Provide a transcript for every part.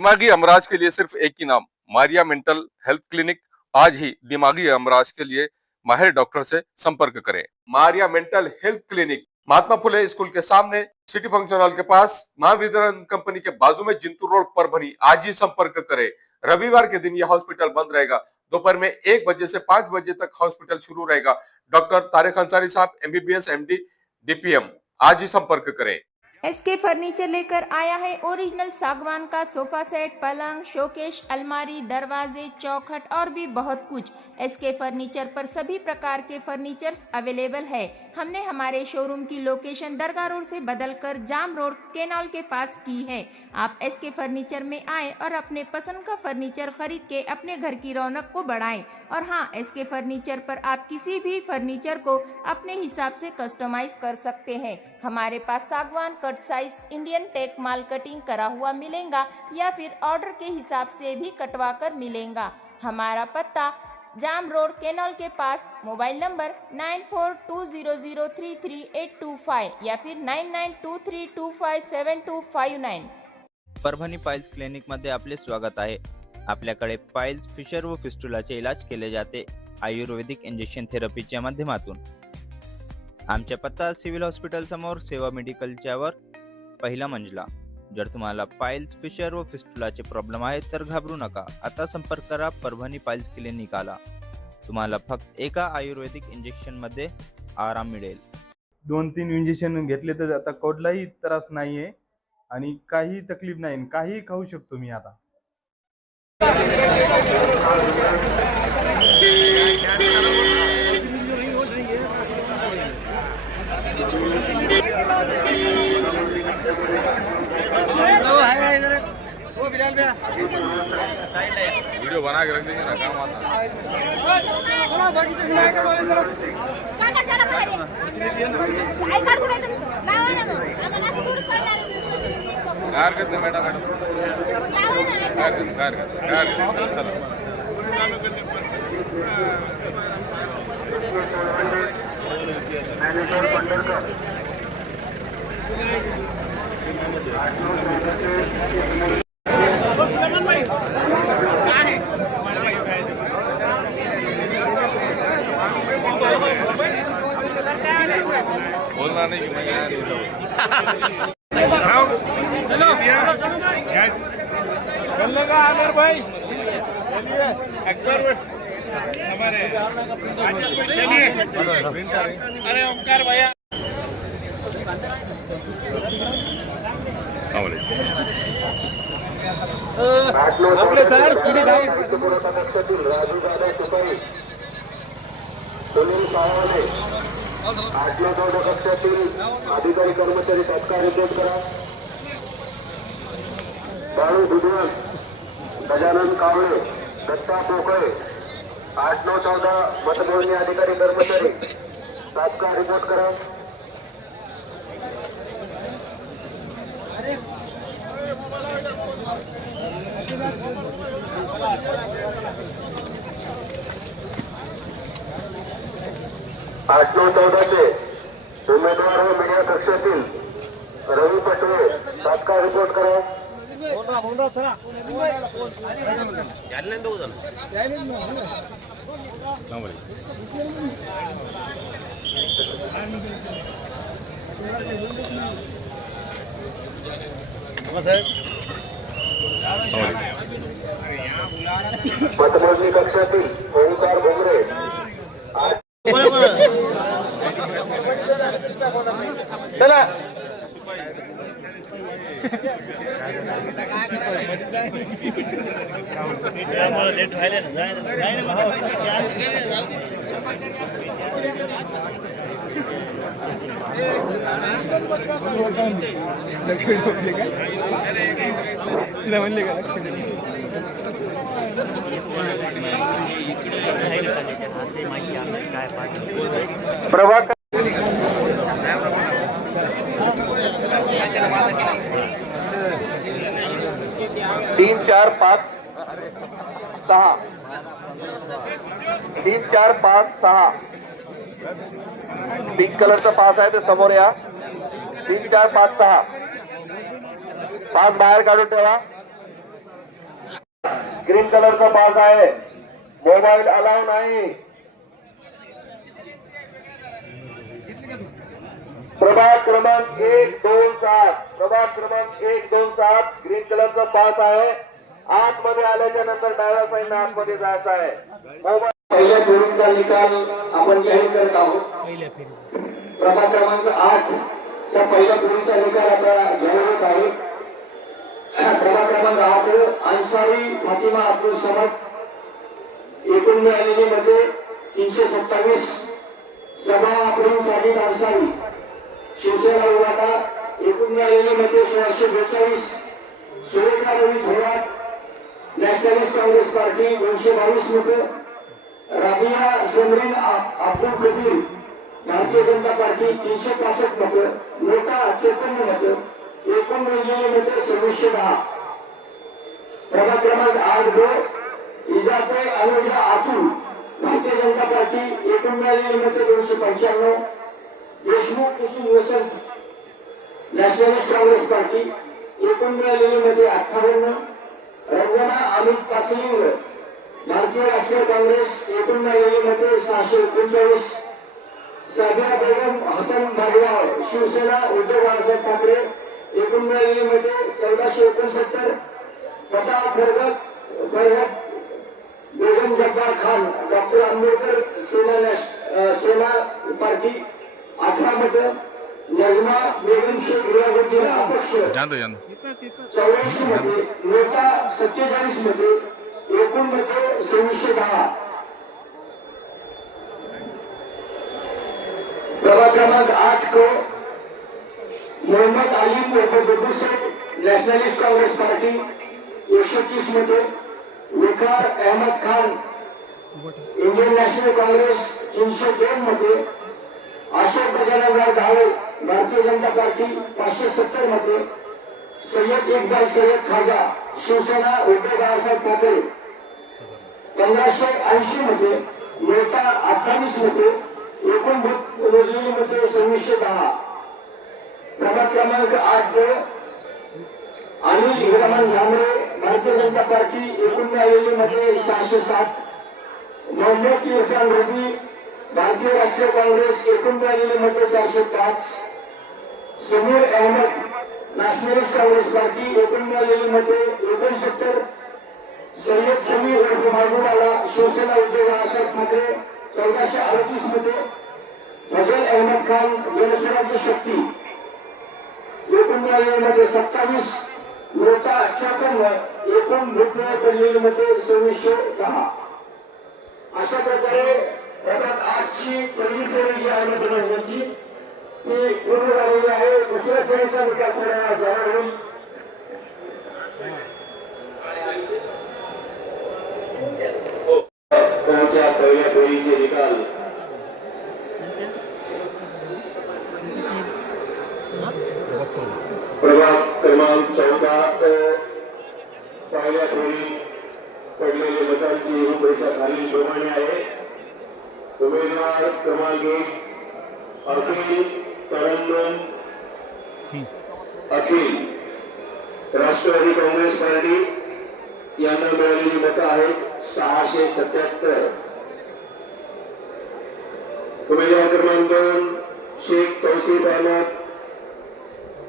दिमागी अमराज के लिए सिर्फ एक ही नाम, मारिया मेंटल हेल्थ क्लिनिक। आज ही दिमागी अमराज के लिए माहिर डॉक्टर से संपर्क करें। Maria mental health clinic, Mahatma Phule school के सामने, सिटी फंक्शन हॉल के पास, महावितरण कंपनी के बाजू में, जिंतूर रोड, परभनी। आज ही संपर्क करें। रविवार के दिन यह हॉस्पिटल बंद रहेगा। दोपहर में 1 बजे से 5 बजे तक हॉस्पिटल शुरू रहेगा। डॉक्टर तारिक अंसारी साहब, MBBS MD DPM। आज ही संपर्क करें। SK फर्नीचर लेकर आया है ओरिजिनल सागवान का सोफा सेट, पलंग, शोकेश, अलमारी, दरवाजे, चौखट और भी बहुत कुछ। SK फर्नीचर पर सभी प्रकार के फर्नीचर्स अवेलेबल है। हमने हमारे शोरूम की लोकेशन दरगाह रोड से बदलकर जाम रोड केनाल के पास की है। आप SK फर्नीचर में आए और अपने पसंद का फर्नीचर खरीद के अपने घर की रौनक को बढ़ाएं। और हाँ, SK फर्नीचर पर आप किसी भी फर्नीचर को अपने हिसाब से कस्टमाइज कर सकते हैं। हमारे पास सागवान कट साइज इंडियन टेक माल कटिंग करा हुआ मिलेगा या फिर ऑर्डर के हिसाब से भी कटवा कर मिलेगा। हमारा पत्ता जाम रोड केनॉल के पास। मोबाइल नंबर 9420033825 या फिर 9923257259। परभणी पाइल्स क्लिनिक मध्ये आपले स्वागत आहे। आपल्याकडे पाइल्स, फिशर व फिस्टुलाचे इलाज केले जाते आयुर्वेदिक इंजेक्शन थेरपीच्या माध्यमातून। आमचा पत्ता सिव्हिल हॉस्पिटल समोर, सेवा मेडिकलच्या वर, पहिला मंजला। जर तुम्हाला पाइल्स, फिशर व फिस्टुलाचे प्रॉब्लेम आहेत तर घाबरू नका। आता संपर्क करा परभणी पाइल्स क्लिनिकला। तुम्हाला फक्त एका आयुर्वेदिक इंजेक्शन मध्ये आराम मिळेल। 2-3 इंजेक्शन घेतले तर आता कोणलाही त्रास नाहीये आणि काही तकलीफ नाही, काही खाऊ शकतो मी आता। वीडियो बना के रख देंगे ना, काम आता है। चलो बोलना नहीं कि मैं यहाँ नहीं जाऊँ। हेलो आगर भाई, चलिए अकबर हमारे चलिए। अरे ओमकार भैया, आपले सर किती धाव अधिकारी कर्मचारी तत्काळ रिपोर्ट करा। बाळू बुधवार, गजानन कावळे, दत्ता पोकळे, 8-9-14 मतमोजणी अधिकारी कर्मचारी तात्काळ रिपोर्ट करा। 8-9-14 उमेदवार व मीडिया कक्षातील रवी पटवे तात्काळ रिपोर्ट करा। मतमोजणी कक्षातील ओंकार भोंगरे चला प्रभाकर 3, 4, 5, 6 3, 4, 5, 6 पिंक कलरचा पास आहे ते समोर या। 3, 4, 5, 6 पास बाहेर काढून ठेवा। ग्रीन कलरचा पास आहे. मोबाईल अलाव नाही. प्रभाग क्रमांक 127 प्रभाग क्रमांक 127 ग्रीन कलरचा पास आहे. आतमध्ये आल्याच्या नंतर डाव्या साईडने आतमध्ये जायचं आहे. मोबाईल पहिल्या फेरीचा निकाल आपण जाहीर करत आहोत. प्रभाग क्रमांक 8 च्या पहिल्या फेरीचा निकाल आता जाहीर होत आहे. प्रभाग क्रमांक 8 अन्सारी फातिमा अब्दुल समद. एकूण मिळालेली मते 327. सभा अफरीन साजिद अन्सारी शिवसेना विभागा. एकूण मिळालेली मते 1642. सुरेखा रवी थोरात नॅशनलिस्ट काँग्रेस पार्टी 222 मतं. राबिया समरीन अब्दुल कबीर भारतीय जनता पार्टी 365 मतं. नोटा 54 मतं. एकूण मिळालेली मते 2610. प्रभाग क्रमांक 8 इजाफे अनुजा आतुल भारतीय जनता पार्टी. एकूण मिळालेली मते 295. देशमुख कुसुम वसंत नॅशनलिस्ट काँग्रेस पार्टी. एकूण मिळालेली मते 58. रंजना अमित पाचलिंग भारतीय राष्ट्रीय काँग्रेस. एकूण मिळालेली मते 639. साबिया बेगम हसन भागवाव शिवसेना उद्धव बाळासाहेब ठाकरे. एकूण मिळालेली मते 1469. फटा फरहत बेगम जब्बार खान डॉक्टर आंबेडकर सेना पार्टी 18 मतं. नजमा बेगम शेख रियाजुद्दीन अपक्ष 84 मते. नोटा 47 मते. एकूण मते 2610. प्रभाग क्रमांक 8 को मोहम्मद आलिम उर्फ गुड्डू शेख नॅशनलिस्ट काँग्रेस पार्टी 130 मते. विकार अहमद खान इंडियन नॅशनल काँग्रेस 302 मते. अशोक गजाननराव ढाळे भारतीय जनता पार्टी 570 मते. सय्यद इक्बाल सय्यद खाजा शिवसेना उद्धव बाळासाहेब ठाकरे 1580 मते. नोटा 28 मते. एकूण मोजलेली मते 2610. प्रभाग क्रमांक 8 अनिल हिरामन झांबरे भारतीय जनता पार्टी. एकूण मिळालेली मते 607. मोहम्मद इरफान रबी भारतीय राष्ट्रीय काँग्रेस. एकूण मिळालेली मते 405. समीर अहमद नॅशनलिस्ट काँग्रेस पार्टी. एकूण मिळालेली मते 69. सय्यद समीर उर्फ मागुराला शिवसेना उद्धव बाळासाहेब ठाकरे 1438 मते. फजल अहमद खान जनस्वराज्य शक्ती. एकूण मिळालेली मते 27. नोटा 54. एकूण भूतपूर्व पडलेली मते 2610. अशा प्रकारे प्रभाग 8 ची पहिली फेरी जी आहे मतदानाची ती पूर्ण झालेली आहे. दुसऱ्या फेरीचा निकाल थोड्या वेळात जाहीर होईल. पहिल्या फेरीचे निकाल प्रभाग क्रमांक 14 पहिल्या फेरी पडलेल्या मतांची रूपरेषा खालीलप्रमाणे आहे. उमेदवार क्रमांक 1 अखिल तरंगन अखिल राष्ट्रवादी काँग्रेस पार्टी यांना मिळालेली मतं आहेत 677. उमेदवार क्रमांक 2 शेख तौसीफ अहमद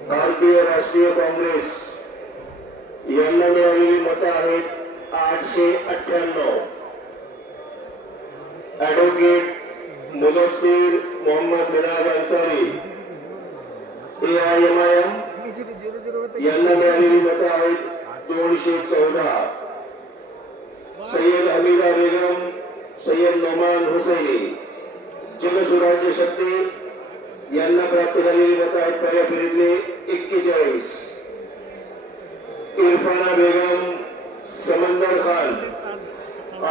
भारतीय राष्ट्रीय काँग्रेस यांना मिळालेली मतं आहेत 898. ॲडव्होकेट मुदस्सीर मोहम्मद मिराज अन्सारी AIMIM यांना मिळालेली मतं आहेत 214. सय्यद हमीदा बेगम सय्यद नोमान हुसैनी जनसुराज्य शक्ती यांना प्राप्त झालेली मतं आहेत पहिल्या फेरीतले 41. इरफाना बेगम समंदर खान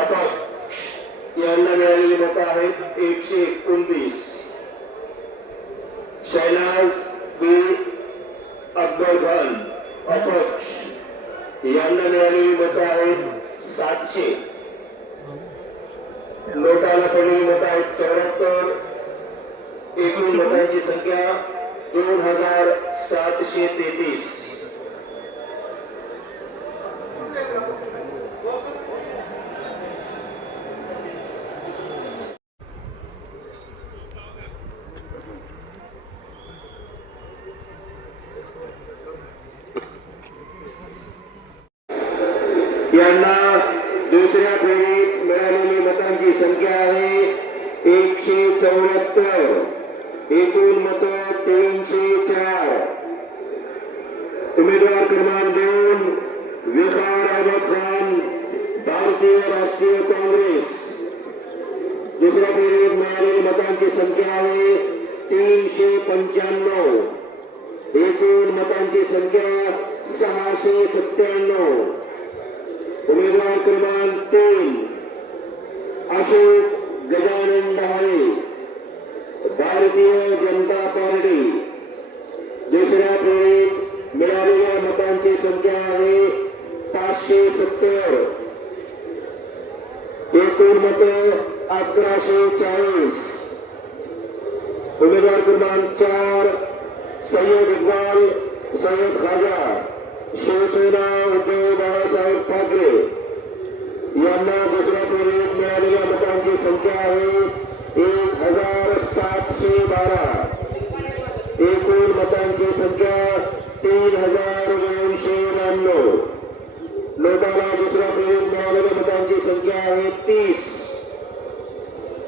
अपक्ष यांना मिळालेली मतं आहेत 129. शहनाज बी अकबर खान अपक्ष यांना मिळालेली मतं आहेत 700. नोटाला पडलेली मतं आहेत 74. एकूण मतांची संख्या 2733. यांना दुसऱ्या फेरीत मिळालेली मतांची संख्या आहे 174. एकूण मत 304. उमेदवार क्रमांक 2 विकार अहमद खान, भारतीय राष्ट्रीय काँग्रेस. दुसऱ्या फेरीत मिळालेली मतांची संख्या आहे 395. एकूण मतांची संख्या 697. उमेदवार क्रमांक 3 अशोक गजानन डहाळे, भारतीय जनता पार्टी. दुसऱ्या फेरीत मिळालेल्या मतांची संख्या आहे 570. एकूण मत 1140. उमेदवार क्रमांक 4 सय्यद इक्बाल सय्यद खाजा, शिवसेना उद्धव बाळासाहेब ठाकरे. यांना दुसऱ्या फेरीत मिळालेल्या मतांची संख्या आहे 1712. एकूण मतांची संख्या 3292. लोटाला दुसऱ्या फेरीत मिळालेल्या मतांची संख्या आहे 30.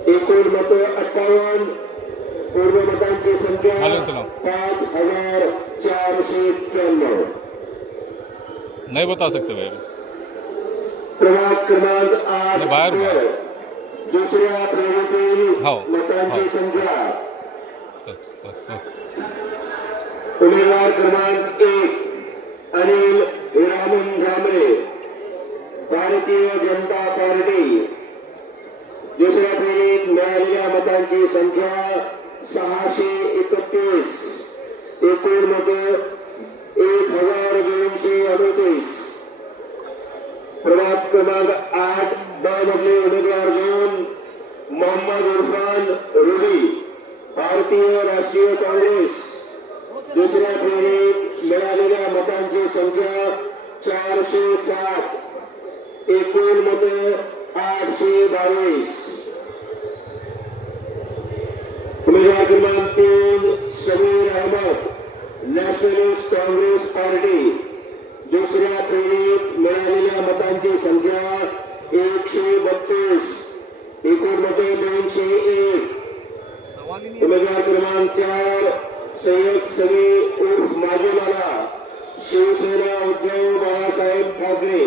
एकूण मत 58. पूर्व मतांची संख्या 5491. नहीं बता सकते भाई. प्रभाग क्रमांक 8 बाहेर दुसऱ्या फेरीतील हो, मतांची हो. संख्या. उमेदवार क्रमांक 1 अनिल हिरामन झांबरे, भारतीय जनता पार्टी. दुसऱ्या फेरीत मिळालेल्या मतांची संख्या 631. एकूण मत 1238. प्रभाग क्रमांक 8 ब मधले उमेदवार 2 मोहम्मद इरफान रुडी, भारतीय राष्ट्रीय काँग्रेस. दुसऱ्या फेरीत मिळालेल्या मतांची संख्या 407. एकूण मत 822. उमेदवार क्रमांक 3 समीर अहमद, नॅशनलिस्ट काँग्रेस पार्टी. दुसऱ्या फेरीत मिळालेल्या मतांची संख्या 132. एकूण मते 201. उमेदवार क्रमांक 4 सय्यद समी उर्फ माजेवाला, शिवसेना उद्धव बाळासाहेब ठाकरे.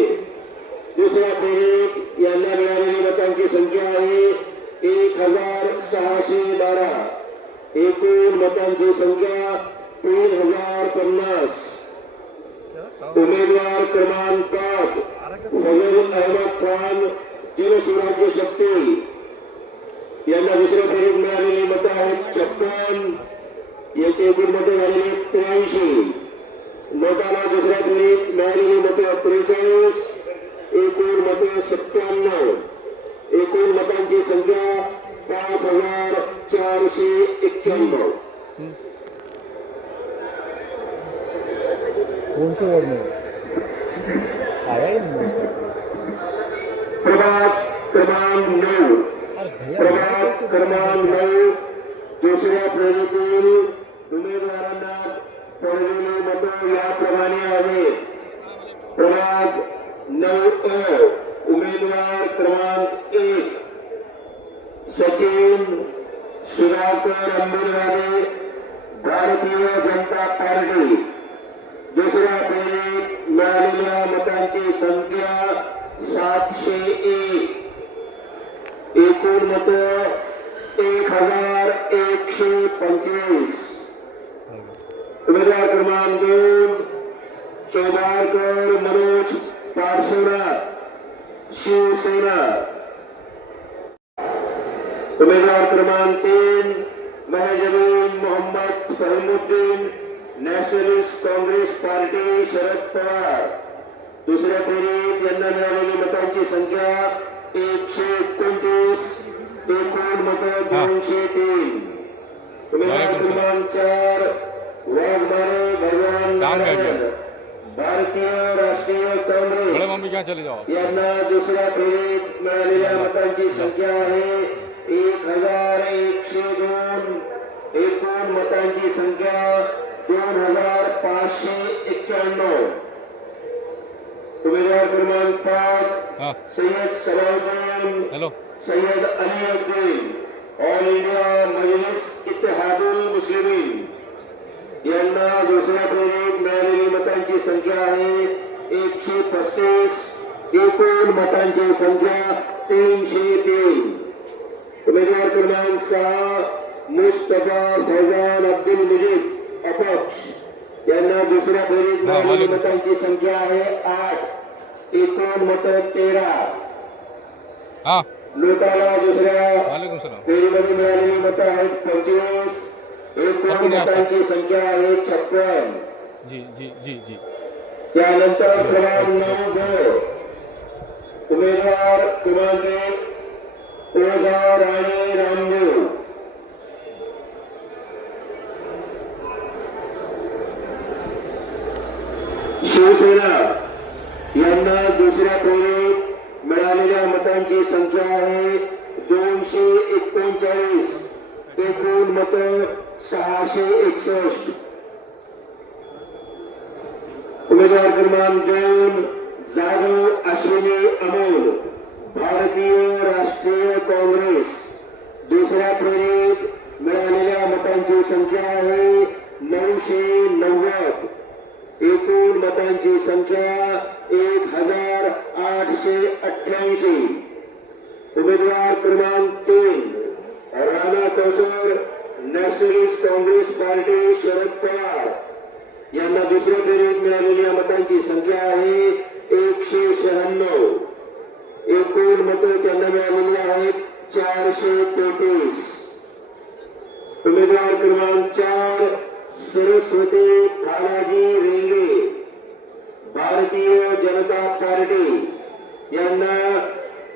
दुसऱ्या फेरीत यांना मिळालेली मतांची संख्या आहे 1612. एकूण मतांची संख्या 3050. उमेदवार क्रमांक 5 फजल अहमद खान, जनसुराज्य शक्ती. यांना दुसऱ्या फेरीत मिळालेली मतं आहेत 56. याचे एकूण मतं झालेली 83. नोटाला दुसऱ्या फेरीत मिळालेली मतं 43. एकूण मतं 97. एकूण मतांची संख्या 5491. कौन से वार्ड में आया ही नहीं उसका? प्रभाग क्रमांक 9 अरे भैया प्रभाग क्रमांक 9 दुसऱ्या फेरीतील उमेदवारांना पडलेली मतं याप्रमाणे आहेत. प्रभाग 9 उमेदवार क्रमांक 1 सचिन सुधाकर अंबेडवारे, भारतीय जनता पार्टी. दुसऱ्या फेरीत मिळालेल्या मतांची संख्या 701. एकूण मत 1125. उमेदवार क्रमांक 2 चौदारकर मनोज पार्श्वनाथ, शिवसेना. उमेदवार क्रमांक 3 महजबीन मोहम्मद फहीमुद्दीन, नॅशनलिस्ट काँग्रेस पार्टी शरद पवार. दुसऱ्या फेरीत यांना मिळालेली मतांची संख्या 129. एकूण मत 203. उमेदवार क्रमांक 4 वाघमारे भगवान नारायण, भारतीय राष्ट्रीय बड़े काँग्रेस. मम्मी क्या चले जाओ. यांना दुसऱ्या फेरीत मिळालेल्या मतांची संख्या आहे 1102. एकूण मतांची संख्या 2591. उमेदवार क्रमांक 5 हां Sayyad Salauddin hello Sayyad Aliuddin all India Majlis Ittehadul Muslimeen यांना दुसऱ्या फेरीत मिळालेली मतांची संख्या आहे 135. एकूण मतांची संख्या 303. उमेदवार क्रमांक 6 मुस्तफा फैजान अब्दुल मुजीब अपक्ष यांना दुसऱ्या फेरीत मिळालेली वालेकुम मतांची संख्या आहे 8. एकूण मत 13. हां नोटाला दुसऱ्या वालेकुम सलाम फेरीमध्ये मिळालेली मतं आहेत 25. एकूण आपण या मतांची संख्या आहे 56. जी जी जी जी त्यानंतर क्रमांक 9 ब उमेदवार क्रमांक 1 ओझा राणे रामदेव शिवसेना यांना दुसऱ्या फेरीत मिळालेल्या मतांची संख्या आहे 239. एकूण मत 661. उमेदवार क्रमांक 2 जाधव अश्विनी अमोल भारतीय राष्ट्रीय काँग्रेस दुसऱ्या फेरीत मिळालेल्या मतांची संख्या आहे 990. एकूण मतांची संख्या 1888. उमेदवार क्रमांक 3 राणा कौसर नॅशनलिस्ट काँग्रेस पार्टी शरद पवार यांना दुसऱ्या फेरीत मिळालेल्या मतांची संख्या आहे 196. एकूण मतं त्यांना मिळालेली आहेत 433. उमेदवार क्रमांक 4 सरस्वती थानाजी रेंगे भारतीय जनता पार्टी यांना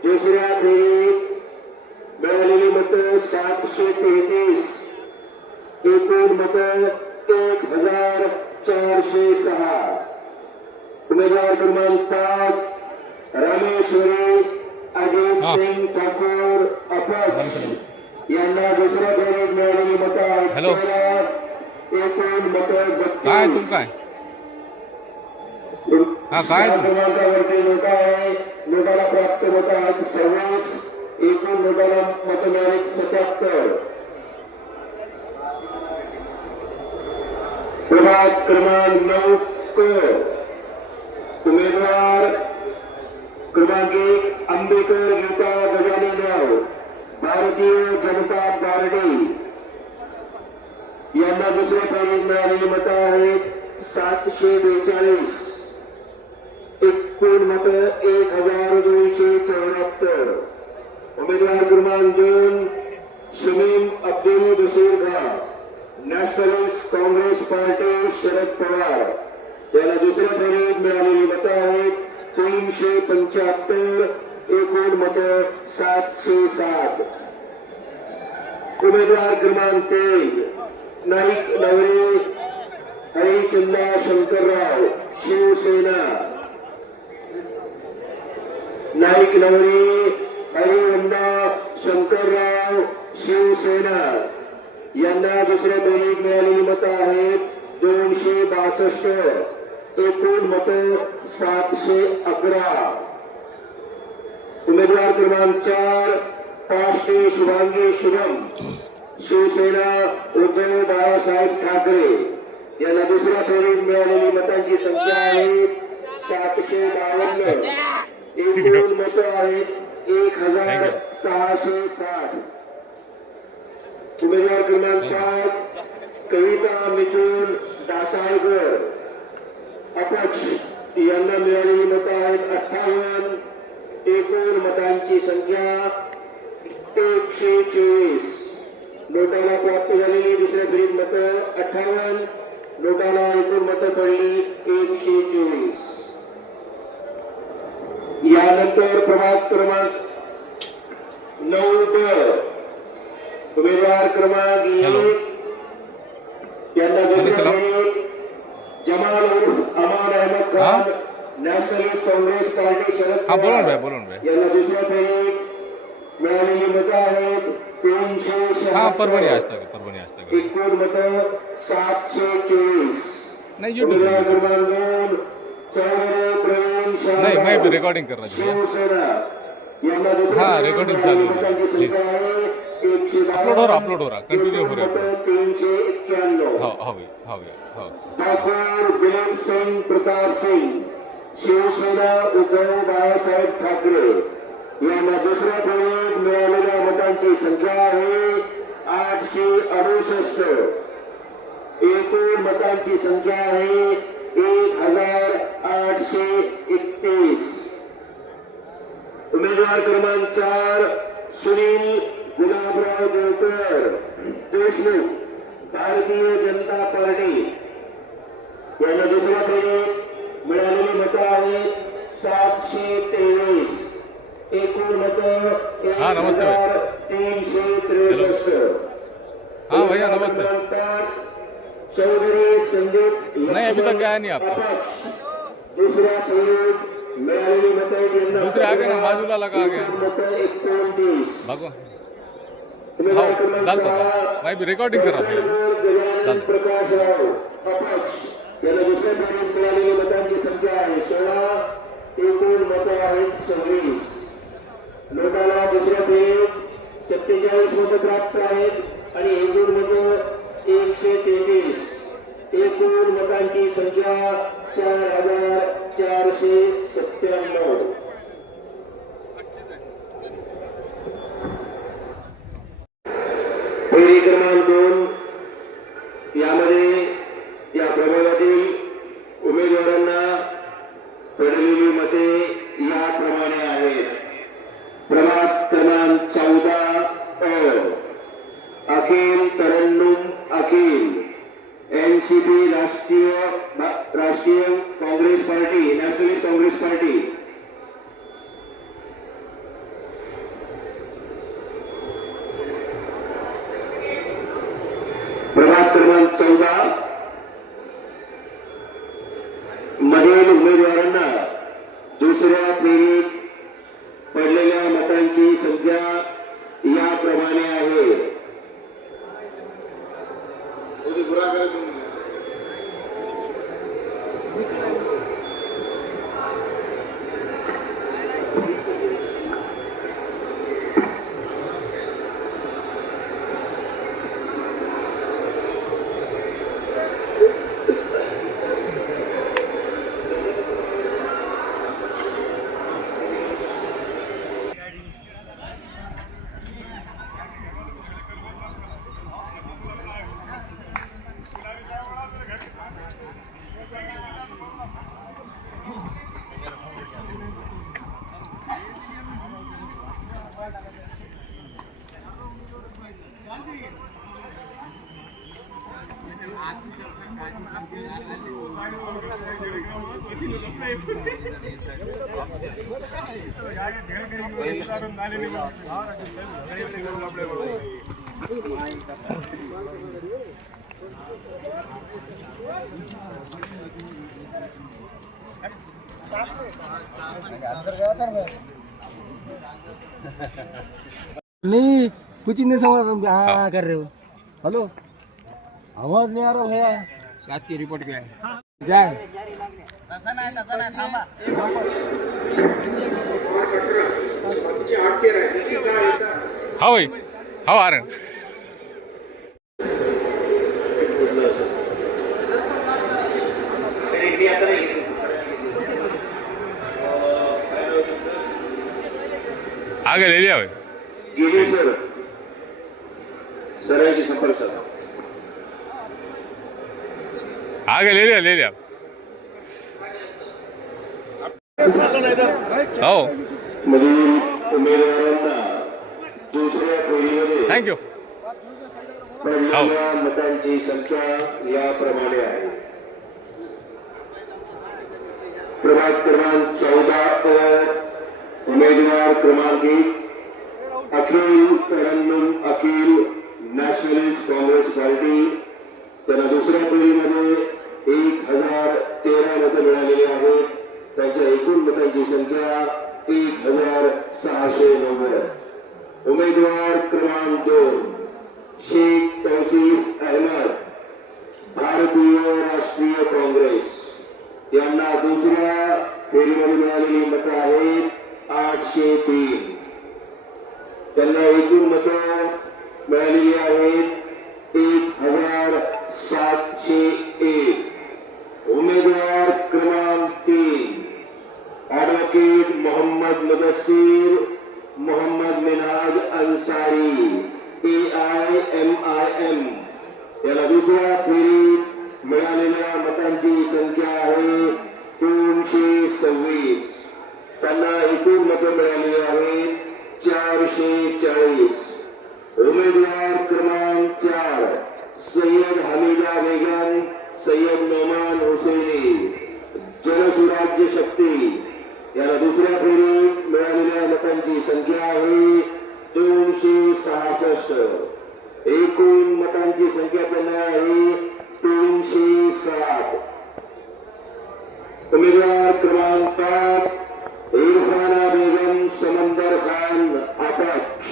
दुसऱ्या फेरीत मिळालेली मतं 733. एकूण मतं 1406. उमेदवार क्रमांक 5 रामेश्वरी अजित सिंग ठाकूर अपक्ष यांना दुसऱ्या फेरीत मिळालेली मतं आहेत हॅलो 13. एकूण मतं काय 32. तुम काय हा काय तू क्रमांकावरती नोटा आहे. नोटाला प्राप्त मतं आहेत 26. एकूण नोटाला मतं मिळाली 77. प्रभाग क्रमांक 9 क उमेदवार क्रमांक 1 आंबेडकर गीता गजाननराव भारतीय जनता पार्टी यांना दुसऱ्या फेरीत मिळालेली मतं आहेत 742. एकूण मतं 1274. उमेदवार क्रमांक 2 शमीम अब्दुल बशीर खान नॅशनलिस्ट काँग्रेस पार्टी शरद पवार यांना दुसऱ्या फेरीत मिळालेली मतं आहेत 375. एकूण मतं 707. उमेदवार क्रमांक 3 नाईक नवरे हरिचंदा शंकरराव शिवसेना नाईक नवरे हरिवंदा शंकरराव शिवसेना यांना दुसऱ्या फेरीत मिळालेली मतं आहेत 262. एकूण मतं 711. उमेदवार क्रमांक 4 पाष्टे शुभांगी शुभम शिवसेना उद्धव बाळासाहेब ठाकरे यांना दुसऱ्या फेरीत मिळालेली मतांची संख्या आहे 752. एकूण मतं आहेत 1660. उमेदवार क्रमांक 5 कविता मिथुन दासाळकर अपक्ष यांना मिळालेली मतं आहेत 58. एकूण मतांची संख्या 124. नोटाला प्राप्त झालेली दुसऱ्या फेरीत मतं 58. नोटाला एकूण मतं पडली 124. यानंतर प्रभाग क्रमांक 9 ब उमेदवार क्रमांक 1 यांना दुसऱ्या फेरीत जमाल उर्फ अमान अहमद खान नॅशनलिस्ट काँग्रेस पार्टी शरद हा बोला ना भाई पवार बोला ना भाई यांना दुसऱ्या फेरीत मिळालेली मतं आहेत 376. हाँ परभणी आज तक एकूण मतं 724. नहीं यूट्यूब उमेदवार क्रमांक 2 चौधरी प्रवीण नहीं, मैं भी शाह रिकॉर्डिंग कर रहा हूँ भैया। शिवसेना यांना दुसऱ्या हाँ, फेरीत recording चालू आहे. मतांची Please. संख्या आहे 110. अपलोड हो रहा कंटिन्यू हो रहा है। मतं 391. हाँ भैया हाँ। ठाकूर दिलीप सिंह प्रताप सिंह शिवसेना उद्धव बाळासाहेब ठाकरे यांना दुसऱ्या फेरीत मिळालेल्या मतांची संख्या आहे 868. एकूण मतांची संख्या आहे 1831. उमेदवार क्रमांक 4 सुनील गुलाबराव देवकर देशमुख भारतीय जनता पार्टी यांना दुसऱ्या फेरीत मिळालेली मतं आहेत 723. एकूण मतं हाँ, नमस्ते भाई. 1363. हाँ भैया, नमस्ते. क्रमांक 5 चौधरी संदीप नहीं, अभी तक गया नहीं आपको. अपक्ष दुसऱ्या फेरीत मिळालेली मतं यांना दूसरे आगे ना, बाजूला लगा आगे. एकूण मतं 29. भगवान उमेदवार हाँ, क्रमांक डालता 6 था मैं भी रिकॉर्डिंग कर रहा था गजानन डाल. प्रकाशराव अपक्ष यांना दुसऱ्या फेरीत मिळालेली मतांची संख्या आहे 16. एकूण मतं आहेत 26. लोकांना दुसऱ्या फेरीत 47 मतं प्राप्त आहेत आणि एकूण मतं 133. एकूण मतांची संख्या 4497. फेरी क्रमांक 2 यामध्ये या प्रभागातील उमेदवारांना पडलेली मते याप्रमाणे आहेत. प्रभाग क्रमांक 14 अखिल तरन्नुम अखिल एनसीपी राष्ट्रीय Congress party nationalist Congress party. प्रभाग क्रमांक 14 मधील उमेदवारांना दुसऱ्या फेरीत पडलेल्या मतांची संख्या याप्रमाणे आहे. नहीं कुछ नहीं समझ तुम हाँ कर रहे हो. हेलो आवाज नहीं आ रहा भैया. साथ की रिपोर्ट क्या है? जाए हाँ भाई हाँ आ रहे हैं. आगे ले लिया भाई. गेली सरांशी संपर्क साधा. आगे ले लिया हो. मधील उमेदवारांना दुसऱ्या फेरीमध्ये थँक्यू. पडलेल्या मतांची संख्या याप्रमाणे आहे. प्रभाग क्रमांक 14 उमेदवार क्रमांक 1 अखिल तरन्नुम अखिल नॅशनलिस्ट काँग्रेस पार्टी. त्यांना दुसऱ्या फेरीमध्ये 1013 मतं मिळालेली आहेत. त्यांच्या एकूण मतांची संख्या 1690. उमेदवार क्रमांक 2 शेख तौसीफ अहमद भारतीय राष्ट्रीय काँग्रेस यांना दुसऱ्या फेरीमध्ये मिळालेली मतं आहेत 803. त्यांना एकूण मतं मिळालेली आहेत 1701. उमेदवार क्रमांक 3 ॲडव्होकेट मोहम्मद मुदस्सीर मोहम्मद मिनहाज अन्सारी AIMIM याला दुसऱ्या फेरीत मिळालेल्या मतांची संख्या आहे 226. त्यांना एकूण मतं मिळाली आहेत 440. उमेदवार क्रमांक 4 सय्यद हमीदा बेगम सय्यद नोमान हुसैनी जनसुराज्य शक्ती याला दुसऱ्या फेरीत मिळालेल्या मतांची संख्या आहे 266. एकूण मतांची संख्या त्यांना आहे 307. उमेदवार क्रमांक 5 इरफाना बेगम समंदर खान अपक्ष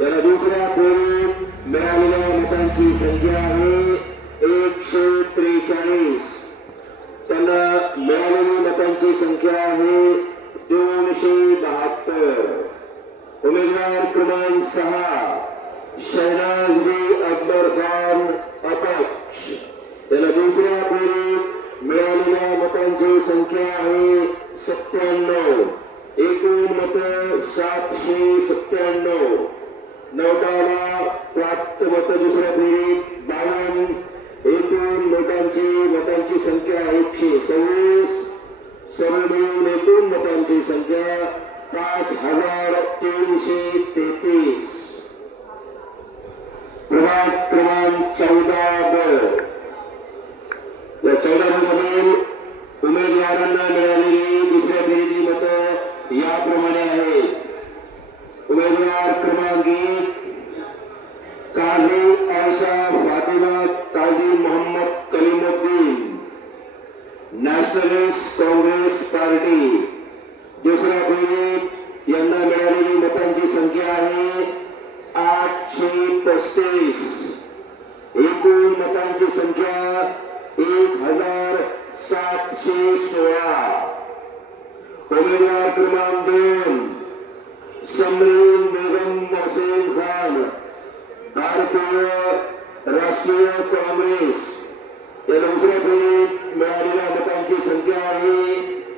याला दुसऱ्या फेरीत मिळालेल्या मतांची संख्या आहे 143. त्यांना मिळालेली मतांची संख्या आहे 272. उमेदवार क्रमांक 6 शहनाज बी अकबर खान अपक्ष याला दुसऱ्या फेरीत मिळालेल्या मतांची संख्या आहे 97. एकूण मतं 797. नोटाला प्राप्त मतं दुसऱ्या फेरीत 52. एकूण मतांची संख्या 126. सर्व मिळून एकूण मतांची संख्या 5333. प्रभाग क्रमांक 14 या 14 मधील उमेदवारांना मिळालेली दुसऱ्या फेरीची मतं याप्रमाणे आहेत. उमेदवार क्रमांक 1 काझी आयशा फातिमा काझी मोहम्मद कलीमुद्दीन नॅशनलिस्ट काँग्रेस पार्टी दुसऱ्या फेरीत यांना मिळालेली मतांची संख्या आहे 835. एकूण मतांची संख्या 1716. उमेदवार क्रमांक 2 समरीन बेगम मोहसिन खान भारतीय राष्ट्रीय काँग्रेस याला दुसऱ्या फेरीत मिळालेल्या मतांची संख्या आहे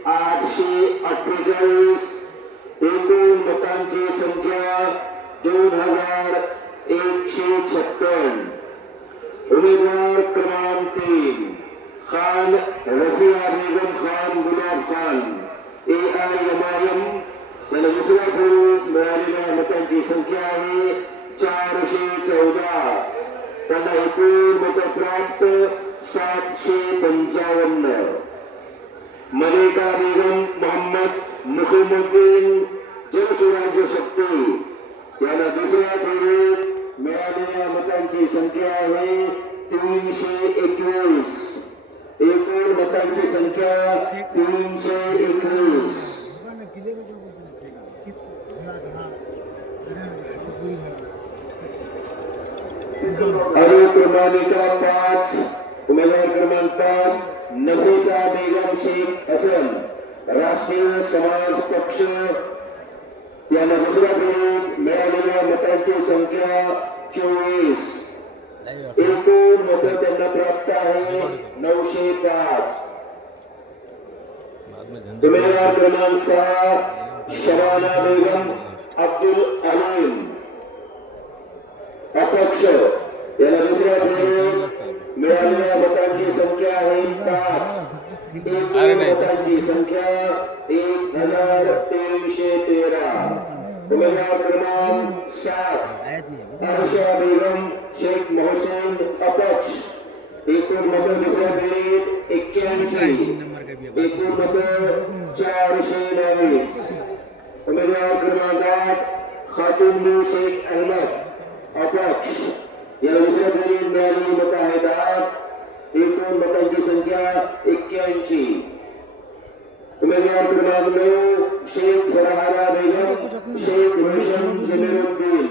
848. एकूण मतांची संख्या 2156. उमेदवार क्रमांक 3 खान रफिया बेगम खान गुलाब खान AIMIM याला दुसऱ्या फेरीत मिळालेल्या मतांची संख्या आहे 414. त्यांना एकूण मतं प्राप्त 755. मलिका बेगम मोहम्मद मुखीमुद्दीन जनसुराज्य शक्ती याला दुसऱ्या फेरीत मिळालेल्या मतांची संख्या आहे 321. एकूण मतांची संख्या 321. क्रमांक 5 उमेदवार क्रमांक 5 नफीसा बेगम शेख हसन राष्ट्रीय समाज पक्ष यांना दुसऱ्या फेरीत मिळालेल्या मतांची संख्या 24. एकूण मतं त्यांना प्राप्त आहे 905. उमेदवार क्रमांक 6 शबाना बेगम अब्दुल अलीम अपक्ष याला दुसऱ्या फेरीत मिळालेल्या मतांची संख्या आहे 5. एकूण मतांची संख्या 1313. उमेदवार क्रमांक 7 आयशा बेगम शेख मोहसिन अपक्ष एकूण मतं दुसऱ्या फेरीत 81. एकूण मतं 422. उमेदवार क्रमांक 8 खातून शेख अहमद अपक्ष याला दुसऱ्या फेरीत मिळालेली मतं आहेत 8. एकूण मतांची संख्या 81. उमेदवार क्रमांक 9 शेख फरहाना बेगम शेख रोशन जमीरुद्दीन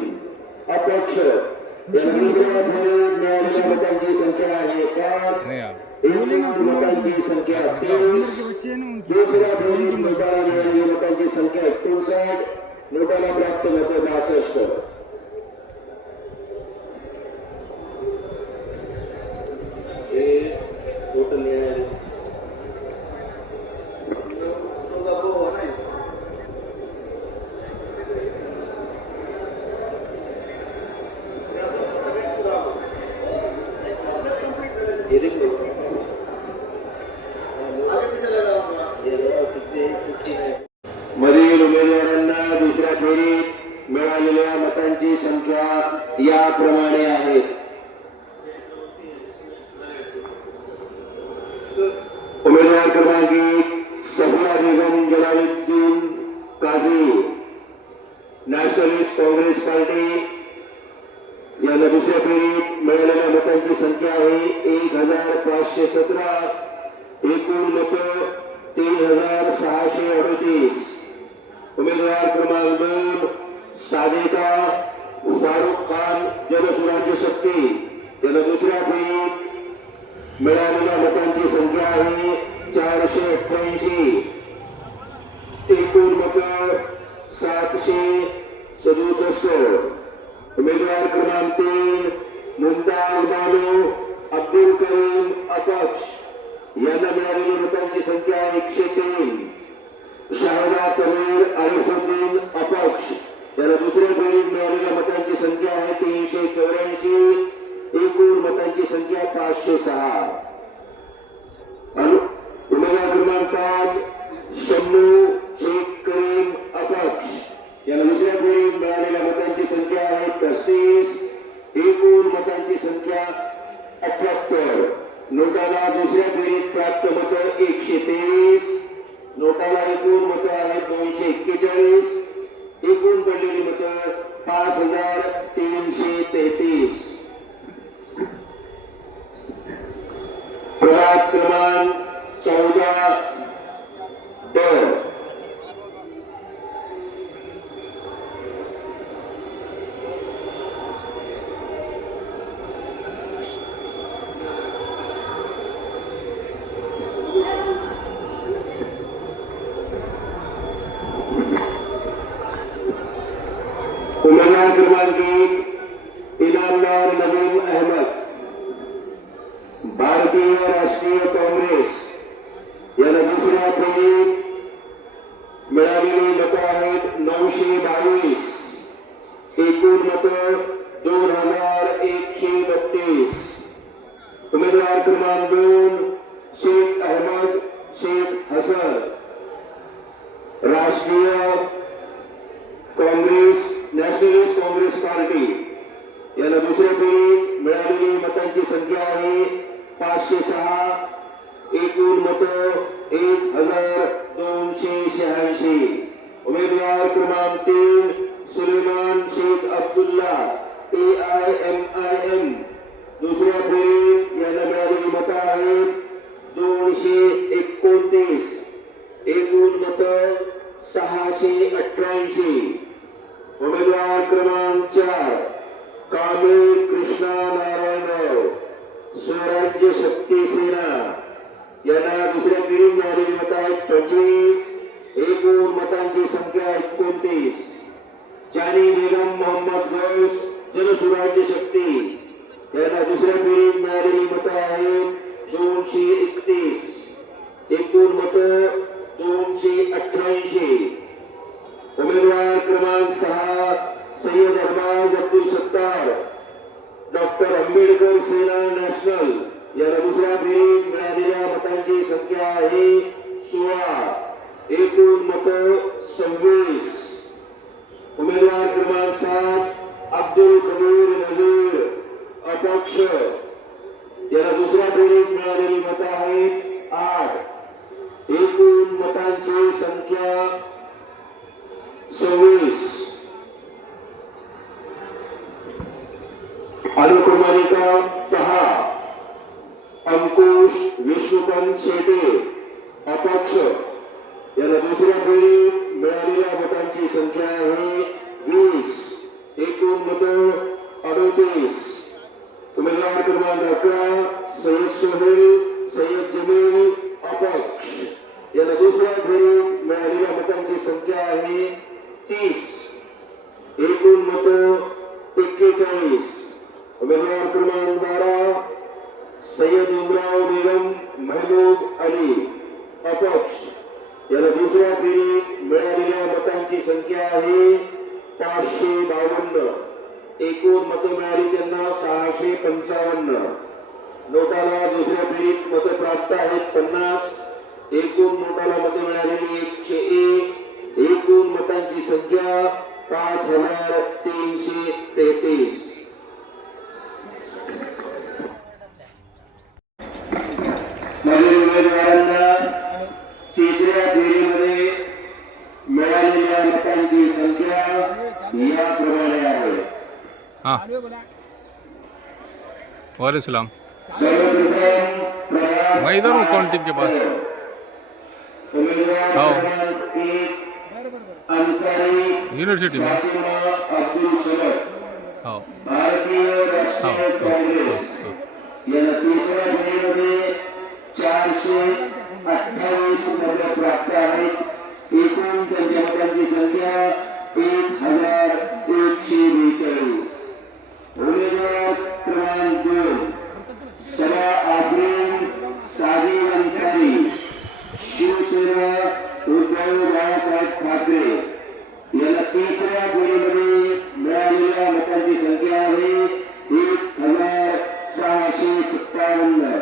अपक्ष याला दुसऱ्या फेरीत मिळालेल्या मतांची संख्या आहे 5. नहीं यार एकूण मतांची संख्या 23. दुसऱ्या फेरीत नोटाला मिळालेली मतांची संख्या 59. नोटाला प्राप्त मतं 62. मधील उमेदवारांना दुसऱ्या फेरीत मिळालेल्या मतांची संख्या याप्रमाणे आहे. उमेदवार क्रमांक 1 सफिया बेगम जलालुद्दीन काझी, नॅशनलिस्ट काँग्रेस पार्टी. यांना दुसऱ्या फेरीत मिळालेल्या मतांची संख्या आहे 1517. एकूण मतं 3638. उमेदवार क्रमांक 2 सादिका फारुख खान जनसुराज्य शक्ती. यांना दुसऱ्या फेरीत मिळालेल्या मतांची संख्या आहे 488. एकूण मतं 767. उमेदवार क्रमांक 3 मुमताज बानो अब्दुल करीम अपक्ष. यांना मिळालेली मतांची संख्या 103. शाहदा तमीर आरिफुद्दीन अपक्ष. याला दुसऱ्या फेरीत मिळालेल्या मतांची संख्या आहे 384. एकूण मतांची संख्या 506. उमेदवार क्रमांक 5 शम्मू शेख करीम अपक्ष. याला दुसऱ्या फेरीत मिळालेल्या मतांची संख्या आहे 35. एकूण मतांची संख्या 78. नोटाला दुसऱ्या फेरीत प्राप्त मतं 123. नोटाला एकूण मतं आहेत 241. एकूण पडलेली मतं 5333. प्रभाग क्रमांक 14 ड. उमेदवार क्रमांक 1 इनामदार नवीन अहमद, भारतीय राष्ट्रीय काँग्रेस. याला दुसऱ्या फेरीत मिळालेली मतं आहेत 922. एकूण मतं 2132. उमेदवार क्रमांक 2 शेख अहमद शेख हसन, राष्ट्रीय काँग्रेस नॅशनलिस्ट काँग्रेस पार्टी. याला दुसऱ्या फेरीत मिळालेली मतांची संख्या आहे 506. एकूण मतं 1286. उमेदवार क्रमांक 3 सुलेमान शेख अब्दुल्ला AIMIM. दुसऱ्या फेरीत याला मिळालेली मतं आहेत 229. एकूण मतं 688. उमेदवार क्रमांक 4 कामिल कृष्णा नारायणराव स्वराज्य शक्ती सेना. यांना दुसऱ्या फेरीत मिळालेली मतं आहेत 25. एकूण मतांची संख्या 29. जानी बेगम मोहम्मद गौस जनसुराज्य शक्ती. यांना दुसऱ्या फेरीत मिळालेली मतं आहेत 231. एकूण मतं 288. उमेदवार क्रमांक 6 सय्यद अरबाज अब्दुल सत्तार डॉक्टर आंबेडकर सेना नॅशनल. याला दुसऱ्या फेरीत मिळालेल्या मतांची संख्या आहे 16. एकूण मतं 26. उमेदवार क्रमांक 7 अब्दुल कबीर नजीर अपक्ष. याला दुसऱ्या फेरीत मिळालेली मतं आहेत 8. एकूण मतांची संख्या 26. अनुक्रमांका 10 अंकुश विष्णुपंत शेटे अपक्ष. याला दुसऱ्या फेरीत मिळालेल्या मतांची संख्या आहे 20. एकूण मतं 38. उमेदवार क्रमांक 11 सय्यद सोहेल सय्यद जमील अपक्ष याला दुसऱ्या फेरीत मिळालेल्या मतांची संख्या आहे 30. एकूण मत 41. उमेदवार क्रमांक 12 सय्यद इम्रान बेगम महमूद अली अपक्ष याला दुसऱ्या फेरीत मिळालेल्या मतांची संख्या आहे 552. एकूण मतं मिळाली त्यांना 655. नोटाला दुसऱ्या फेरीत मतं प्राप्त आहेत 50. एकूण नोटाला मतं मिळालेली 101. एकूण मतांची संख्या 5333. नवीन उमेदवारांना तिसऱ्या फेरीमध्ये मिळालेल्या मतांची संख्या याप्रमाणे आहे. हाँ वालेकुम सलाम। सर्वप्रथम प्रयाग मैं इधर हूँ काउंटिंग के पास। उमेदवार हाँ। क्रमांक 1 अंसारी यूनिवर्सिटी में। फातिमा अब्दुल समद हाँ भारतीय राष्ट्रीय काँग्रेस याला तिसऱ्या फेरीमध्ये 428 मतं प्राप्त आहेत. एकूण त्यांच्या मतांची संख्या 1142. उमेदवार क्रमांक 2 सरा आफरीन साजिद अन्सारी शिवसेना उद्धव बाळासाहेब ठाकरे याला तिसऱ्या फेरीमध्ये मिळालेल्या मतांची संख्या आहे 1657.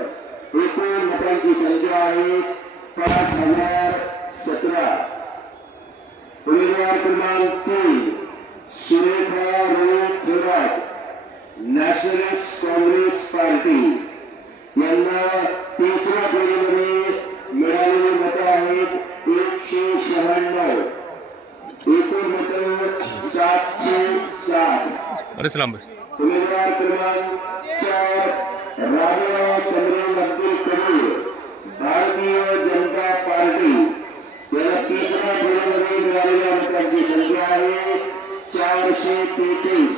एकूण मतांची संख्या आहे 5017. उमेदवार क्रमांक 3 सुरेखा रोहित थोरात नॅशनलिस्ट काँग्रेस पार्टी यांना तिसऱ्या फेरीमध्ये मिळालेली मतं आहेत 196. एकूण मतं 707. अरे सलाम भाई। उमेदवार क्रमांक 4 राबिया समरीन अब्दुल कबीर भारतीय जनता पार्टी याला तिसऱ्या फेरीमध्ये मिळालेल्या मतांची संख्या आहे 433.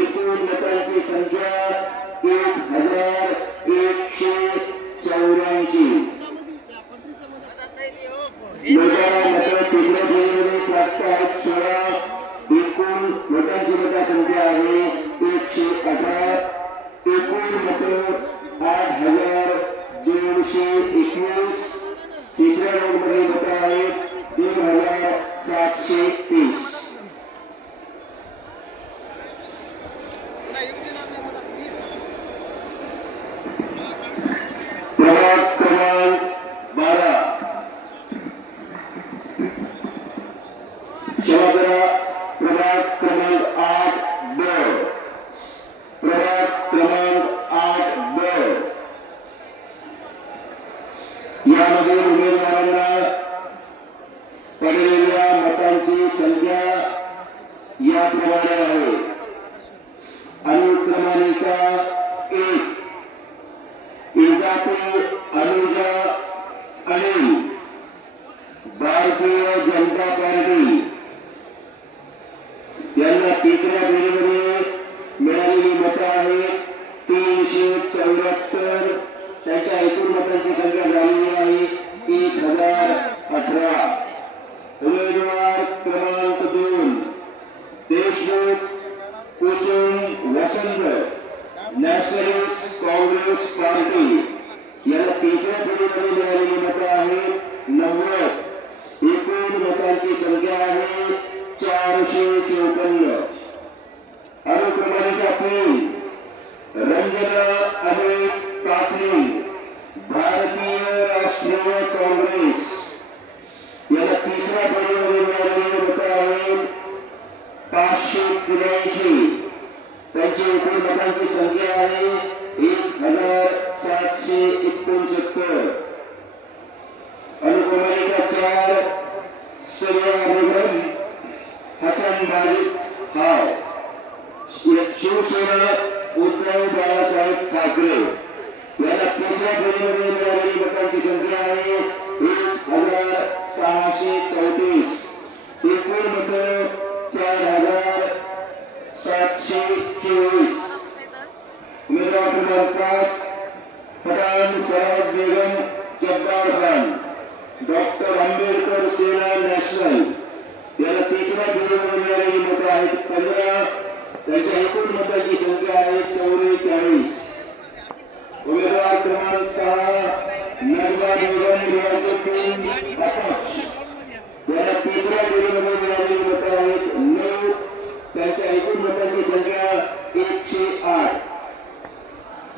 एकूण मतांची संख्या 1184. तिसऱ्या फेरीमध्ये प्राप्त आहेत 16. एकूण मतांची मतसंख्या आहे 118. एकूण मतं 8221. तिसऱ्या राऊंडमध्ये मतं आहेत 2730. प्रभाग क्रमांक 12 क्षमा करा प्रभाग क्रमांक 8 ब प्रभाग क्रमांक 8 ब यामध्ये उमेदवारांना पडलेल्या मतांची संख्या याप्रमाणे आहे. अनुक्रमांका 1 इजापुर अनुजा अनिल भारतीय जनता पार्टी यांना तिसऱ्या फेरीमध्ये मिळालेली मतं आहेत 374. त्यांच्या एकूण मतांची संख्या झालेली आहे 1018. उमेदवार क्रमांक 2 देशमुख कुसुम वसंत नॅशनलिस्ट काँग्रेस पार्टी याला तिसऱ्या फेरीमध्ये मिळालेली मतं आहेत 90. एकूण मतांची संख्या आहे 454. अनुक्रमांका 3 रंजना अमित काचरी भारतीय राष्ट्रीय काँग्रेस याला तिसऱ्या फेरीमध्ये मिळालेली मतं आहेत 583. त्यांची एकूण मतांची संख्या आहे 1769. अनुक्रमांका 4 सरिया बेगम हसन बाजी हाव शिवसेना उद्धव बाळासाहेब ठाकरे याला तिसऱ्या फेरीमध्ये मिळालेली मतांची संख्या आहे 1634. एकूण मतं 724. उमेदवार क्रमांक 5 पठाण फराद बेगम जब्बार खान, डॉक्टर आंबेडकर सेना नॅशनल याला तिसऱ्या फेरीमध्ये मिळालेली मतं आहेत 15. त्यांच्या एकूण मतांची संख्या आहे 44. उमेदवार क्रमांक 6 नजमा बेगम रियाजुद्दीन अपक्ष याला तिसऱ्या फेरीमध्ये मिळालेली मतं आहेत 9. त्यांच्या एकूण मतांची संख्या 108.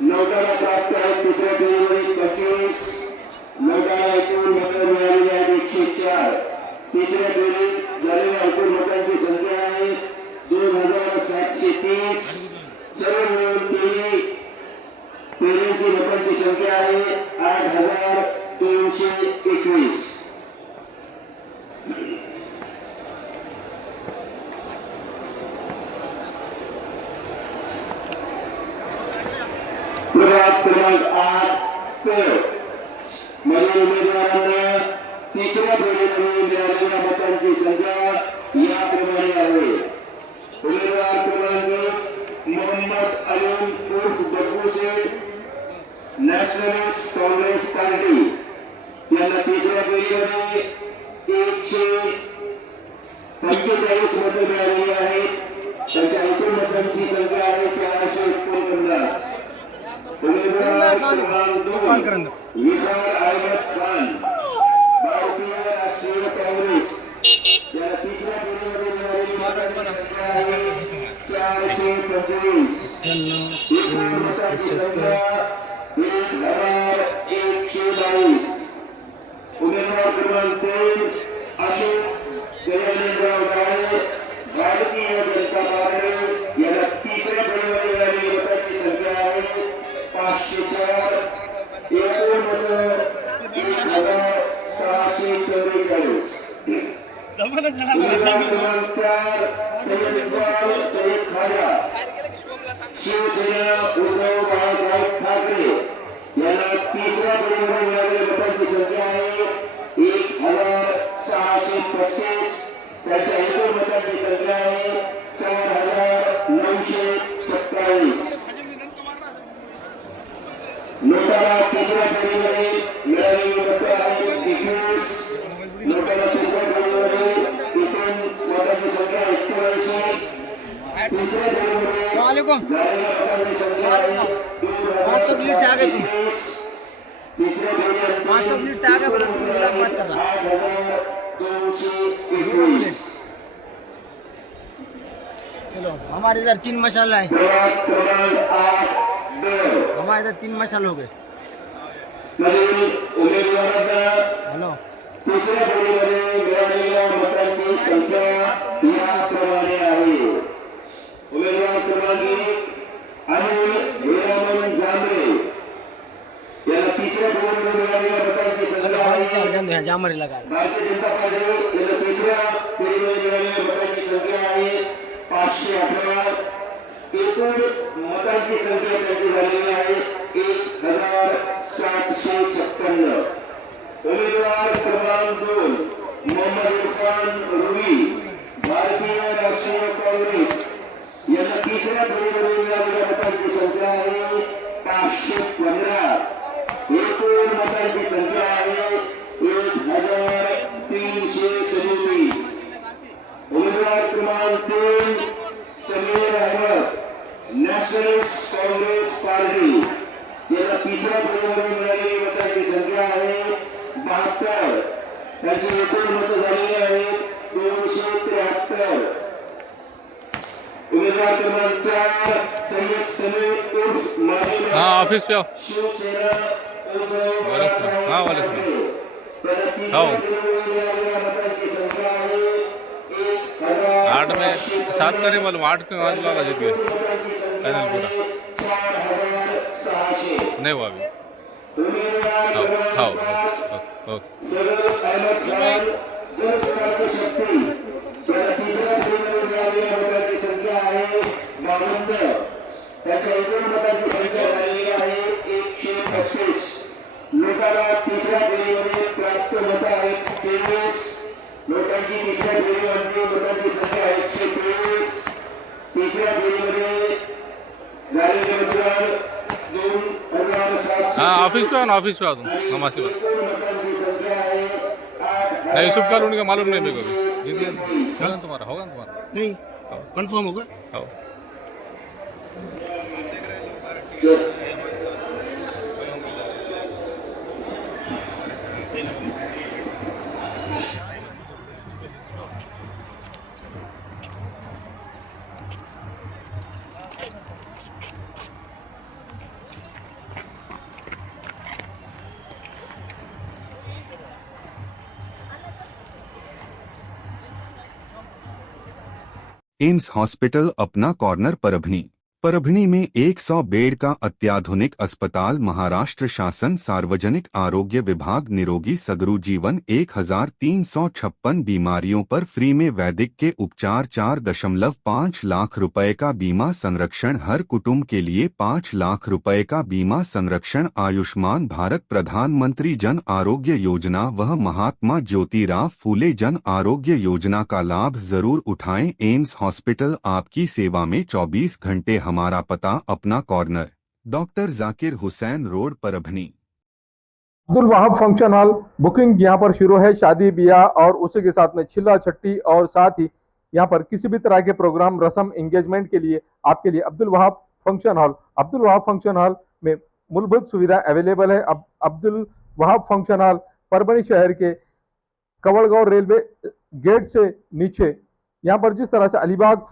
नौकाला प्राप्त आहेत तिसऱ्या फेरीमध्ये 25. नौकाला एकूण मतं मिळालेली आहेत 104. तिसऱ्या फेरीत झालेल्या एकूण मतांची संख्या आहे 2730. सर्व मिळून फेरीची मतांची संख्या आहे 8321. प्रभाग क्रमांक 8 मधील उमेदवारांना तिसऱ्या फेरीमध्ये मिळालेल्या मतांची संख्या याप्रमाणे आहे. उमेदवार क्रमांक 1 मोहम्मद अलीम उर्फ बब्बू शेख, नॅशनलिस्ट काँग्रेस पार्टी यांना तिसऱ्या फेरीमध्ये 145 मतं मिळालेली आहेत. त्यांच्या एकूण मतांची संख्या आहे 449. उमेदवार क्रमांक 2 विहार अहमद खान, भारतीय राष्ट्रीय काँग्रेस याला तिसऱ्या फेरीमध्ये मिळालेली मतांची संख्या आहे 425. एकूण मतांची संख्या 1122. उमेदवार क्रमांक 3 अशोक गजाननराव काळे, भारतीय जनता पार्टी याला तिसऱ्या फेरीमध्ये मिळालेली मतांची संख्या आहे 504. एकूण मतं 1644. उमेदवार क्रमांक 4 सय्यद इक्बाल सय्यद खाजा, शिवसेना उद्धव बाळासाहेब ठाकरे याला तिसऱ्या फेरीमध्ये मिळालेल्या मतांची संख्या आहे 1635. त्यांच्या एकूण मतांची संख्या आहे 4927. नोटाला तिसऱ्या फेरीमध्ये मिळालेली मतं आहेत 21. नोटाला तिसऱ्या फेरीमध्ये एकूण मतांची संख्या 81. तिसऱ्या फेरीमध्ये झालेल्या मतांची संख्या आहे 500 से आगे तुम, 20. तिसऱ्या फेरीमध्ये 500 मिनट से आगे बोलो, तुम गुलाब बात कर रहा। 8221. चलो हमारे इधर 3 मसाला है, प्रभाग क्रमांक 8 हमारे इधर 3 मसाले हो गए। मधील उमेदवारांना हेलो तिसऱ्या फेरीमध्ये मिळालेल्या मतांची संख्या याप्रमाणे आहे. उमेदवार क्रमांक 1 अनिल हिरामन जांभरे याला तिसऱ्या फेरीमध्ये मिळालेल्या मतांची संख्या आहे जामरे लगा भारतीय जनता पार्टी याला तिसऱ्या फेरीमध्ये मिळालेल्या मतांची संख्या आहे 511. एकूण मतांची संख्या त्याची झालेली आहे 1756. उमेदवार क्रमांक 2 मोहम्मद इरफान रुवी, भारतीय राष्ट्रीय काँग्रेस यांना तिसऱ्या फेरीमध्ये मिळालेल्या मतांची संख्या आहे 515. एकूण मतांची संख्या आहे 1337. उमेदवार क्रमांक 3 समीर अहमद, नॅशनलिस्ट काँग्रेस पार्टी याला तिसऱ्या फेरीमध्ये मिळालेली मतांची संख्या आहे 72. त्याची एकूण मतं झालेली आहेत 273. उमेदवार क्रमांक 4 सय्यद समीर उर्फ माजी हाँ ऑफिस पे आओ। शिवसेना उद्धव वाले सुनो, हाँ, वाले सुनो। ठाकरे त्याला तिसऱ्या आओ। फेरीमध्ये मिळालेल्या मतांची संख्या आहे 8 में 7 करे मालूम 8 के 5 लाख जीत गए फाइनल पूरा 4600. नहीं हुआ अभी। उमेदवार आओ आओ क्रमांक ओके सदर अहमद खान, जनसुराज्य शक्ती याला तिसऱ्या फेरीमध्ये मिळालेल्या मतांची संख्या आहे 52. त्याच्या एकूण मतांची संख्या झालेली आहे 135. लोकांना तिसऱ्या फेरीमध्ये प्राप्त मतं आहेत 23. लोकांची तिसऱ्या फेरीमध्ये मतांची संख्या 123. तिसऱ्या ऑफिस पे ना ऑफिस पे आ तुम नमाज के बाद नहीं यूसुफ कॉलोनी का मालूम नहीं मेरे को अभी होगा ना तुम्हारा नहीं कंफर्म होगा। हाँ। एम्स हॉस्पिटल अपना कॉर्नर परभणी में 100 बेड का अत्याधुनिक अस्पताल। महाराष्ट्र शासन सार्वजनिक आरोग्य विभाग निरोगी सगरू जीवन 1356 बीमारियों पर फ्री में वैदिक के उपचार। 4.5 लाख रुपए का बीमा संरक्षण हर कुटुंब के लिए 5 लाख रुपए का बीमा संरक्षण। आयुष्मान भारत प्रधानमंत्री जन आरोग्य योजना व महात्मा ज्योतिराव फूले जन आरोग्य योजना का लाभ जरूर उठाएं। एम्स हॉस्पिटल आपकी सेवा में 24 घंटे। हमारा पता Apna corner, doctor Zakir Hussain road, Parbhani. Abdul Wahab function hall booking यहाँ पर शुरू है। शादी ब्याह और उसी के साथ में छिल्ला छट्टी और साथ ही यहाँ पर किसी भी तरह के प्रोग्राम रस्म एंगेजमेंट के लिए आपके लिए अब्दुल वहाब फंक्शन हॉल में मूलभूत सुविधा अवेलेबल है। अब्दुल वहाब फंक्शन हॉल परभणी शहर के कवड़गांव रेलवे गेट से नीचे यहाँ पर जिस तरह से अलीबाग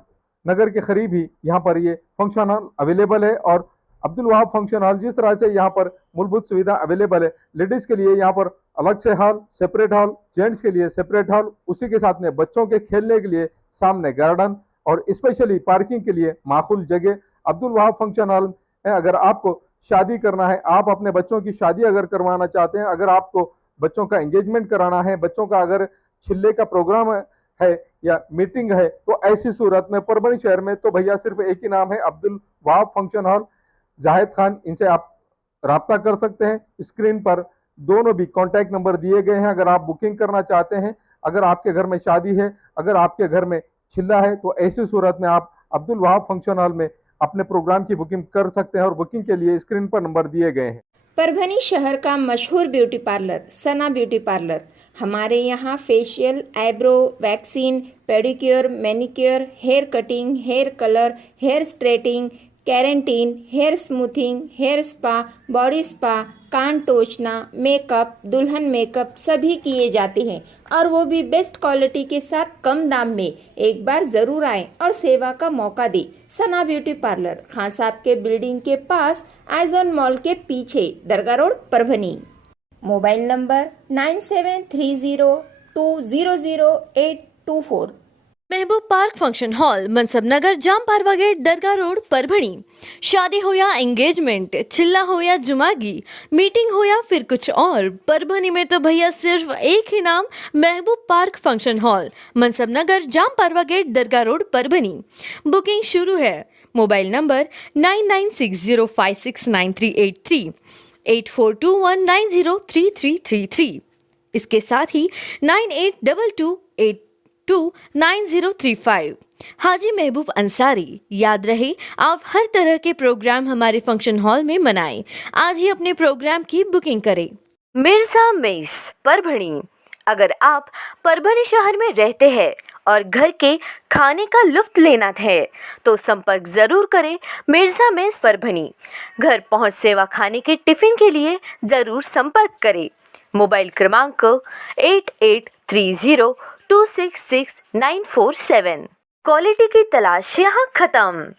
नगर के करीब ही यहाँ पर ये फंक्शन हॉल अवेलेबल है। और अब्दुल वहाब फंक्शन हॉल जिस तरह से यहाँ पर मूलभूत सुविधा अवेलेबल है, लेडीज के लिए यहाँ पर अलग से हॉल, सेपरेट हॉल, जेंट्स के लिए सेपरेट हॉल, उसी के साथ में बच्चों के खेलने के लिए सामने गार्डन और स्पेशली पार्किंग के लिए माकूल जगह अब्दुल वहाब फंक्शन हॉल है। अगर आपको शादी करना है, आप अपने बच्चों की शादी अगर करवाना चाहते हैं, अगर आपको बच्चों का एंगेजमेंट कराना है, बच्चों का अगर छिल्ले का प्रोग्राम है या मीटिंग है, तो ऐसी सूरत में परभणी शहर में तो भैया सिर्फ एक ही नाम है, अब्दुल वहाब फंक्शन हॉल, जाहिद खान। इनसे आप राब्ता कर सकते हैं। स्क्रीन पर दोनों भी कॉन्टैक्ट नंबर दिए गए हैं। अगर आप बुकिंग करना चाहते हैं, अगर आपके घर में शादी है, अगर आपके घर में छिल्ला है, तो ऐसी सूरत में आप अब्दुल वहाब फंक्शन हॉल में अपने प्रोग्राम की बुकिंग कर सकते हैं और बुकिंग के लिए स्क्रीन पर नंबर दिए गए हैं। परभणी शहर का मशहूर beauty parlour Sana beauty parlour. हमारे यहाँ facial, eyebrow, waxing, pedicure, manicure, hair cutting, hair colour, hair straightening, keratin, hair smoothing, hair spa, body spa, कान टोचना, मेकअप, दुल्हन मेकअप सभी किए जाते हैं और वो भी बेस्ट क्वालिटी के साथ कम दाम में। एक बार जरूर आएं और सेवा का मौका दें। सना ब्यूटी पार्लर, खान साहब के बिल्डिंग के पास, आइजॉन मॉल के पीछे, Dargah road, Parbhani. Mobile number 9730200824। Mehboob park function hall, Mansab Nagar, Jam Parwa gate, Dargah road, Parbhani. शादी हो या एंगेजमेंट, चिल्ला हो या जुमागी, मीटिंग हो या फिर कुछ और, परभणी में तो भैया सिर्फ एक ही नाम, महबूब park function hall, Mansab Nagar, Jam Parwa gate, Dargah road, Parbhani. Booking शुरू है। Mobile number 9960569383, 8421903333। इसके साथ ही 9822829035। हाजी महबूब अंसारी। याद रहे, आप हर तरह के प्रोग्राम हमारे फंक्शन हॉल में मनाएं। आज ही अपने प्रोग्राम की बुकिंग करें। मिर्जा मेस, परभणी। अगर आप परभणी शहर में रहते हैं और घर के खाने का लुत्फ लेना है तो संपर्क जरूर करें मिर्जा मेस, परभणी। घर पहुंच सेवा, खाने के टिफिन के लिए जरूर संपर्क करें। मोबाइल क्रमांक 8830266947। क्वालिटी की तलाश यहाँ खत्म।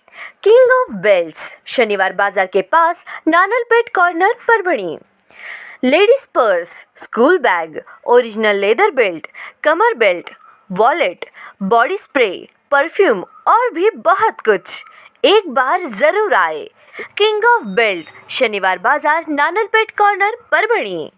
King of belts, Shaniwar Bazaar के पास, Nanalpeth corner, Parbhani. Ladies purse, school bag, original leather belt, कमर belt, wallet, body spray, perfume और भी बहुत कुछ। एक बार जरूर आए। किंग ऑफ बेल्ट, शनिवार बाजार, नानलपेट कॉर्नर, परभणी।